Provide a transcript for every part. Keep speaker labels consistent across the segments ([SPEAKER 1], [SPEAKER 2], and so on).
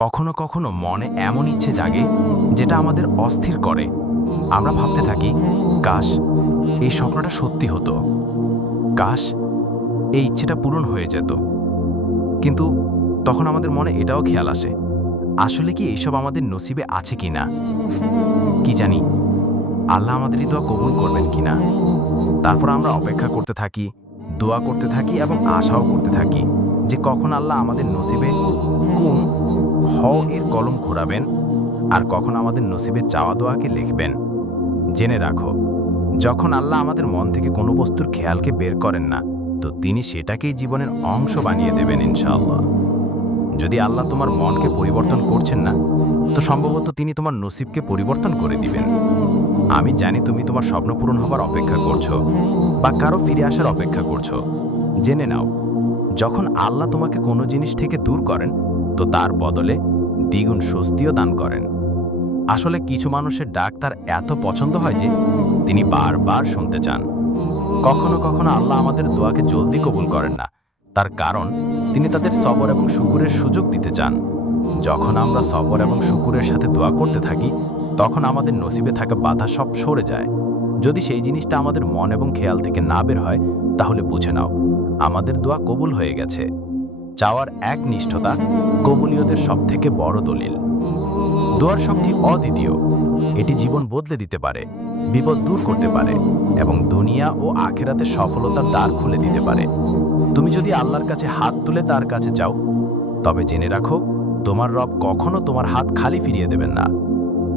[SPEAKER 1] কখনো কখনো মনে এমন ইচ্ছে জাগে যেটা আমাদের অস্থির করে। আমরা ভাবতে থাকি, কাশ, এই স্বপ্নটা সত্যি হতো। কাশ, এই ইচ্ছেটা পূরণ হয়ে যেত। কিন্তু তখন আমাদের মনে এটাও খেয়াল আসে, আসলে কি এইসব আমাদের নসিবে আছে কি না? কি জানি, আল্লাহ আমাদের এই দোয়া কবুল করবেন কি না? তারপর আমরা অপেক্ষা করতে থাকি, দোয়া করতে থাকি এবং আশাও করতে থাকি। যে কখন আল্লাহ আমাদের নসিবে কোন হ এর কলম ঘোরাবেন, আর কখন আমাদের নসিবে চাওয়া দোয়াকে লিখবেন। জেনে রাখো, যখন আল্লাহ আমাদের মন থেকে কোনো বস্তুর খেয়ালকে বের করেন না, তো তিনি সেটাকেই জীবনের অংশ বানিয়ে দেবেন ইনশাআল্লাহ। যদি আল্লাহ তোমার মনকে পরিবর্তন করছেন না, তো সম্ভবত তিনি তোমার নসিবকে পরিবর্তন করে দিবেন। আমি জানি তুমি তোমার স্বপ্ন পূরণ হবার অপেক্ষা করছ, বা কারও ফিরে আসার অপেক্ষা করছ। জেনে নাও যখন আল্লাহ তোমাকে কোনো জিনিস থেকে দূর করেন, তো তার বদলে দ্বিগুণ স্বস্তিও দান করেন। আসলে কিছু মানুষের ডাক তার এত পছন্দ হয় যে তিনি বারবার শুনতে চান। কখনো কখনো আল্লাহ আমাদের দোয়াকে জলদি কবুল করেন না। তার কারণ, তিনি তাদের সবর এবং শুকুরের সুযোগ দিতে চান। যখন আমরা সবর এবং শুকুরের সাথে দোয়া করতে থাকি, তখন আমাদের নসিবে থাকা বাধা সব সরে যায়। যদি সেই জিনিসটা আমাদের মন এবং খেয়াল থেকে না বের হয়, তাহলে বুঝে নাও আমাদের দোয়া কবুল হয়ে গেছে। চাওয়ার এক নিষ্ঠতা কবুলীয়দের সবথেকে বড় দলিল। দোয়ার শক্তি অদ্বিতীয়। এটি জীবন বদলে দিতে পারে, বিপদ দূর করতে পারে এবং দুনিয়া ও আখেরাতে সফলতার দ্বার খুলে দিতে পারে। তুমি যদি আল্লাহর কাছে হাত তুলে তার কাছে চাও, তবে জেনে রাখো, তোমার রব কখনো তোমার হাত খালি ফিরিয়ে দেবেন না।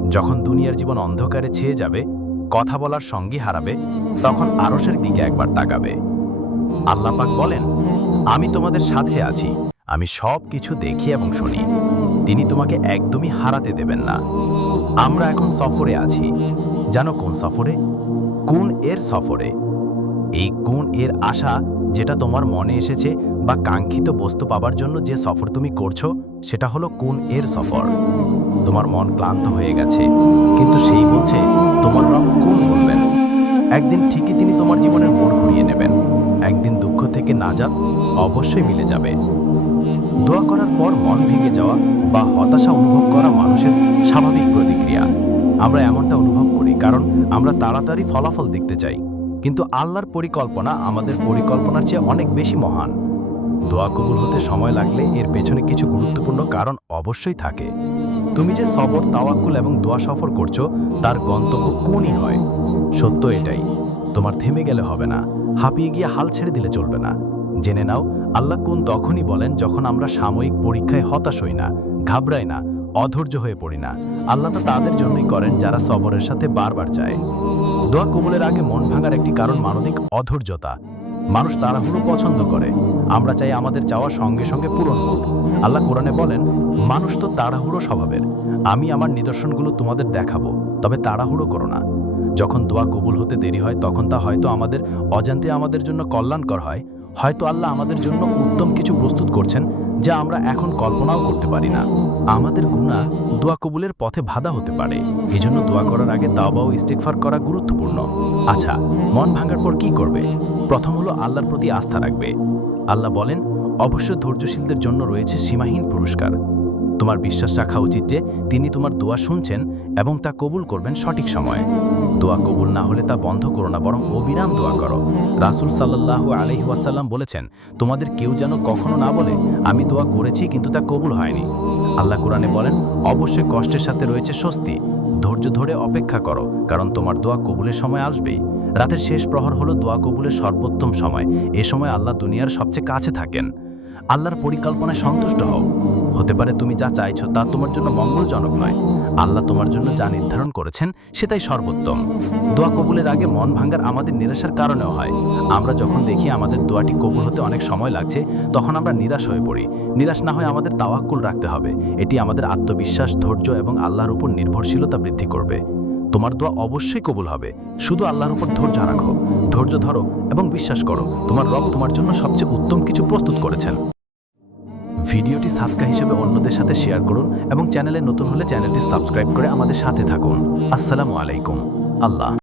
[SPEAKER 1] যখন দুনিয়ার জীবন অন্ধকারে ছেয়ে যাবে, কথা বলার সঙ্গী হারাবে, তখন আরসের দিকে একবার তাকাবে। আল্লাহ পাক বলেন, আমি তোমাদের সাথে আছি। আমি সব কিছু দেখি এবং শুনি। তিনি তোমাকে একদমই হারাতে দেবেন না। আমরা এখন সফরে আছি। জানো কোন সফরে? কোন এর সফরে? এই কোন এর আশা যেটা তোমার মনে এসেছে বা কাঙ্ক্ষিত বস্তু পাবার জন্য যে সফর তুমি করছ, সেটা হলো কোন এর সফর। তোমার মন ক্লান্ত হয়ে গেছে। কিন্তু সেই বলছে, তোমার রব কোন বলবেন? একদিন ঠিকই তিনি তোমার জীবনের মোড় ঘুরিয়ে নেবেন। একদিন দুঃখ থেকে না নাজাত অবশ্যই মিলে যাবে। দোয়া করার পর মন ভেঙে যাওয়া বা হতাশা অনুভব করা মানুষের স্বাভাবিক প্রতিক্রিয়া। আমরা এমনটা অনুভব করি কারণ আমরা তাড়াতাড়ি ফলাফল দেখতে চাই। কিন্তু আল্লাহর পরিকল্পনা আমাদের পরিকল্পনার চেয়ে অনেক বেশি মহান। দোয়া কবুল হতে সময় লাগলে এর পেছনে কিছু গুরুত্বপূর্ণ কারণ অবশ্যই থাকে। তুমি যে সবর, তাওয়াক্কুল এবং দোয়া সফর করছ, তার গন্তব্য কোনই হয় সত্য এটাই, তোমার থেমে গেলে হবে না, হাঁপিয়ে গিয়ে হাল ছেড়ে দিলে চলবে না। জেনে নাও, আল্লাহ কোন তখনই বলেন যখন আমরা সাময়িক পরীক্ষায় হতাশ হই না, ঘাবড়াই না, অধৈর্য হয়ে পড়ি না। আল্লাহ তো তাদের জন্যই করেন যারা সবরের সাথে বারবার চায়। দোয়া কোমলের আগে মন ভাঙার একটি কারণ মানবিক অধৈর্যতা। মানুষ তাড়াহুড়ো পছন্দ করে। আমরা চাই আমাদের চাওয়া সঙ্গে সঙ্গে পূরণ হোক। আল্লাহ কোরআনে বলেন মানুষ তো তাড়াহুড়ো স্বভাবের। আমি আমার নিদর্শনগুলো তোমাদের দেখাবো, তবে তাড়াহুড়ো করো না। যখন দোয়া কবুল হতে দেরি হয়, তখন তা হয়তো আমাদের অজান্তে আমাদের জন্য কল্যাণকর হয়। হয়তো আল্লাহ আমাদের জন্য উত্তম কিছু প্রস্তুত করছেন, যা আমরা এখন কল্পনাও করতে পারি না। আমাদের গুণা দোয়া কবুলের পথে বাধা হতে পারে। এজন্য দোয়া করার আগে তাওবা ও ইস্তেকফার করা গুরুত্বপূর্ণ। আচ্ছা মন ভাঙার পর কি করবে? প্রথম হলো আল্লাহর প্রতি আস্থা রাখবে। আল্লাহ বলেন, অবশ্য ধৈর্যশীলদের জন্য রয়েছে সীমাহীন পুরস্কার। তোমার বিশ্বাস রাখা উচিত যে তিনি তোমার দোয়া শুনছেন এবং তা কবুল করবেন সঠিক সময়ে। দোয়া কবুল না হলে তা বন্ধ করো না, বরং অবিরাম দোয়া করো। রাসুল সাল্লাহ আলহি বলেছেন, তোমাদের কেউ যেন কখনো না বলে, আমি দোয়া করেছি কিন্তু তা কবুল হয়নি। আল্লাহ কোরআনে বলেন, অবশ্যই কষ্টের সাথে রয়েছে স্বস্তি। ধৈর্য ধরে অপেক্ষা করো, কারণ তোমার দোয়া কবুলের সময় আসবেই। রাতের শেষ প্রহর হলো দোয়া কবুলের সর্বোত্তম সময়। এ সময় আল্লাহ দুনিয়ার সবচেয়ে কাছে থাকেন। আল্লাহর পরিকল্পনায় সন্তুষ্ট হও। হতে পারে তুমি যা চাইছো তা তোমার জন্য মঙ্গলজনক নয়। আল্লাহ তোমার জন্য যা নির্ধারণ করেছেন, সেটাই সর্বোত্তম। দোয়া কবুলের আগে মন ভাঙ্গার আমাদের নিরাশার কারণেও হয়। আমরা যখন দেখি আমাদের দোয়াটি কবুল হতে অনেক সময় লাগছে, তখন আমরা নিরাশ হয়ে পড়ি। নিরাশ না হয়ে আমাদের তাওয়াক্কুল রাখতে হবে। এটি আমাদের আত্মবিশ্বাস, ধৈর্য এবং আল্লাহর উপর নির্ভরশীলতা বৃদ্ধি করবে। তোমার দোয়া অবশ্যই কবুল হবে। শুধু আল্লাহর উপর ধৈর্য রাখো। ধৈর্য ধরো এবং বিশ্বাস করো, তোমার রব তোমার জন্য সবচেয়ে উত্তম কিছু প্রস্তুত করেছেন। ভিডিওটি সাদকা হিসেবে অন্যদের সাথে শেয়ার করুন এবং চ্যানেলে নতুন হলে চ্যানেলটি সাবস্ক্রাইব করে আমাদের সাথে থাকুন। আসসালামু আলাইকুম। আল্লাহ।